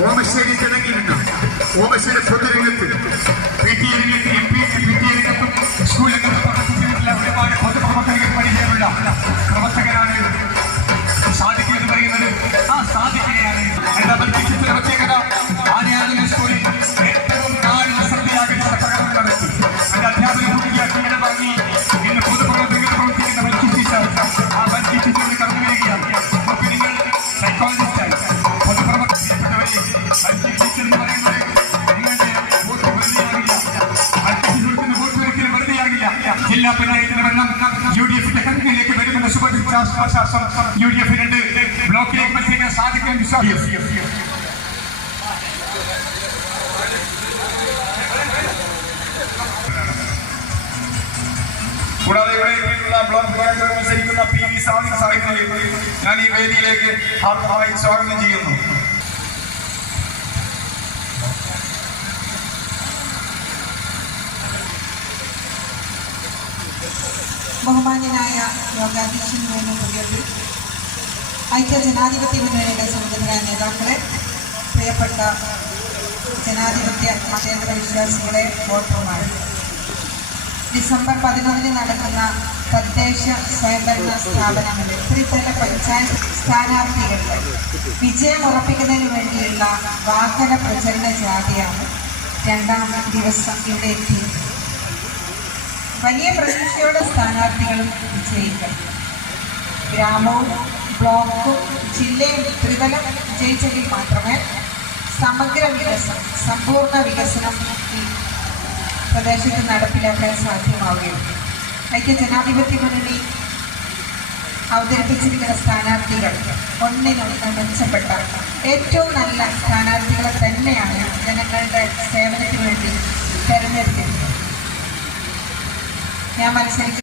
ഓമശ്ശേരി ചടങ്ങിൽ നിന്നും ഓമശ്ശേരി പൊതുരംഗത്ത് പഞ്ചായത്തിന്റെ ഭരണം യു ഡി എഫിന്റെ കണ്ണിലേക്ക് വരുമെന്ന ശുഭവിശ്വാസം യു ഡി എഫിനുണ്ട് ബ്ലോക്കിലേക്ക് മത്സരിക്കാൻ സാധിക്കാൻ വിശ്വാസം. കൂടാതെ ഇവിടെയുള്ള ബ്ലോക്ക് മത്സരിക്കുന്ന പി വി സാദിഖ് സാഹിബിനെ ഞാൻ ഈ വേദിയിലേക്ക് ഹാർദമായി സ്വാഗതം ചെയ്യുന്നു. ബഹുമാന്യനായ യോഗാധ്യക്ഷൻ വേണു ഐക്യ ജനാധിപത്യ മുന്നണിയുടെ സ്വതന്ത്രരായ നേതാക്കളെ പ്രിയപ്പെട്ട ജനാധിപത്യ കേന്ദ്ര വിശ്വാസികളെ വോട്ടർമാർ ഡിസംബർ പതിനൊന്നിന് നടക്കുന്ന തദ്ദേശ സ്വയംഭരണ സ്ഥാപനങ്ങളിൽ ത്രിതല പഞ്ചായത്ത് സ്ഥാനാർത്ഥികളുടെ വിജയം ഉറപ്പിക്കുന്നതിന് വേണ്ടിയുള്ള വാഹന പ്രചരണ ജാഥയാണ് രണ്ടാം ദിവസം ഇവിടെ എത്തിയത് വലിയ പ്രതീക്ഷയോടെ സ്ഥാനാർത്ഥികളും വിജയിക്കും ഗ്രാമവും ബ്ലോക്കും ജില്ലയും ത്രിതലം വിജയിച്ചെങ്കിൽ മാത്രമേ സമഗ്ര വികസനം സമ്പൂർണ വികസനം ഈ പ്രദേശത്ത് നടപ്പിലാക്കാൻ സാധ്യമാവുകയുള്ളൂ. ഐക്യ ജനാധിപത്യ മുന്നണി അവതരിപ്പിച്ചിരിക്കുന്ന സ്ഥാനാർത്ഥികൾ ഒന്നിനൊന്ന് മെച്ചപ്പെട്ട ഏറ്റവും നല്ല സ്ഥാനാർത്ഥികളെ തന്നെയാണ് ജനങ്ങളുടെ സേവനത്തിന് വേണ്ടി né, Maricene?